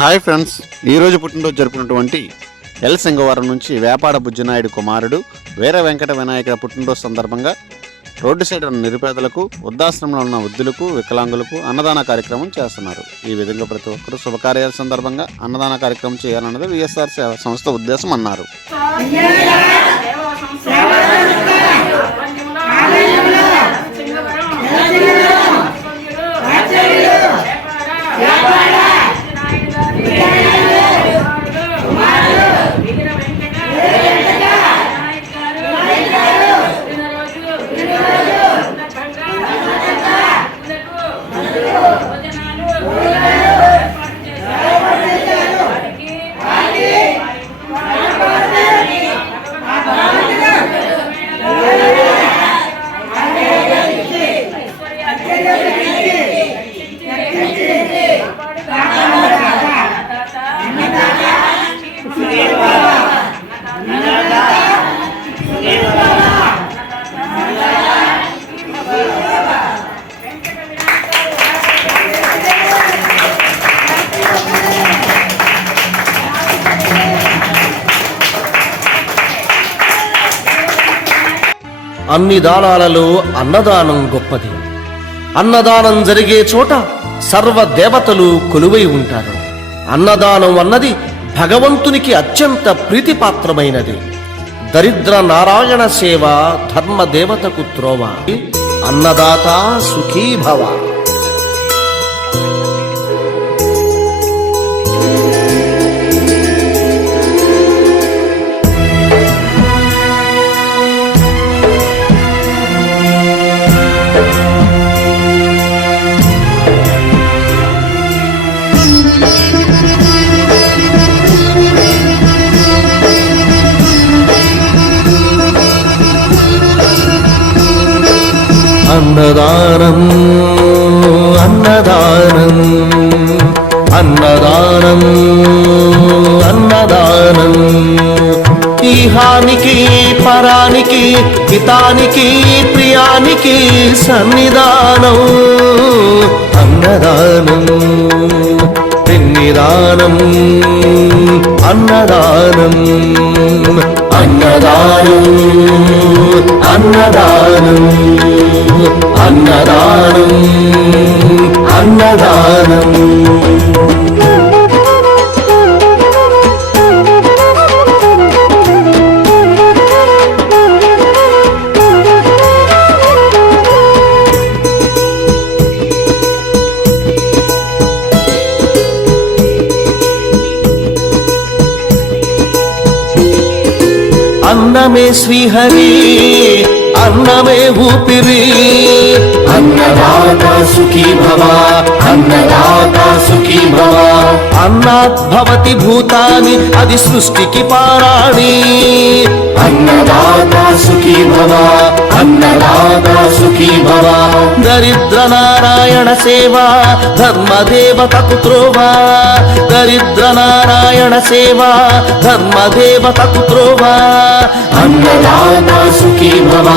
Hi friends, ఈరోజు పుట్టినరోజు జరుపుకున్నటువంటి L Singavaram నుంచి వేపాడ బుజ్జినాయుడు కుమారుడు వీర వెంకట వినాయకుల పుట్టినరోజు సందర్భంగా రోడ్డు సైడ్ ఉన్న నిరుపేదలకు, వృద్ధాశ్రమంలో ఉన్న వృద్ధులకు, వికలాంగులకు అన్నదాన కార్యక్రమం చేస్తున్నారు. ఈ విధంగా ప్రతి ఒక్కరూ శుభకార్యాల సందర్భంగా అన్నదాన కార్యక్రమం చేయాలన్నది విఎస్ఆర్ సేవా సంస్థ ఉద్దేశం అన్నారు. అన్ని దానాలలో అన్నదానం గొప్పది. అన్నదానం జరిగే చోట సర్వ దేవతలు కొలువై ఉంటారు. అన్నదానం అన్నది భగవంతునికి అత్యంత ప్రీతిపాత్రమైనది. దరిద్ర నారాయణ సేవ ధర్మదేవతకు త్రోవ. అన్నదాత సుఖీభవ. అన్నదానం అన్నదానం అన్నదానం అన్నదానం ఈహానికి పరానికి హితానికి ప్రియానికి సన్నిధానం. అన్నదానం పిన్నిదానం అన్నదానం అన్నదానం అన్నదానం అన్నదానం అన్నదానం. అన్నమే శ్రీహరి, అన్నమే ఊపిరి. అన్నదాత సుఖీ భవ, అన్నదాత సుఖీ భవ. అన్నాత్ భవతి భూతాని, అది సృష్టికి పారాణి. అన్నదాత సుఖీ భవ, అన్నదాత సుఖీ భవ. దరిద్ర నారాయణ సేవ ధర్మదేవతకు త్రోవ. దరిద్ర నారాయణ సేవ ధర్మదేవతకు త్రోవ. అన్నదాత సుఖీ భవ.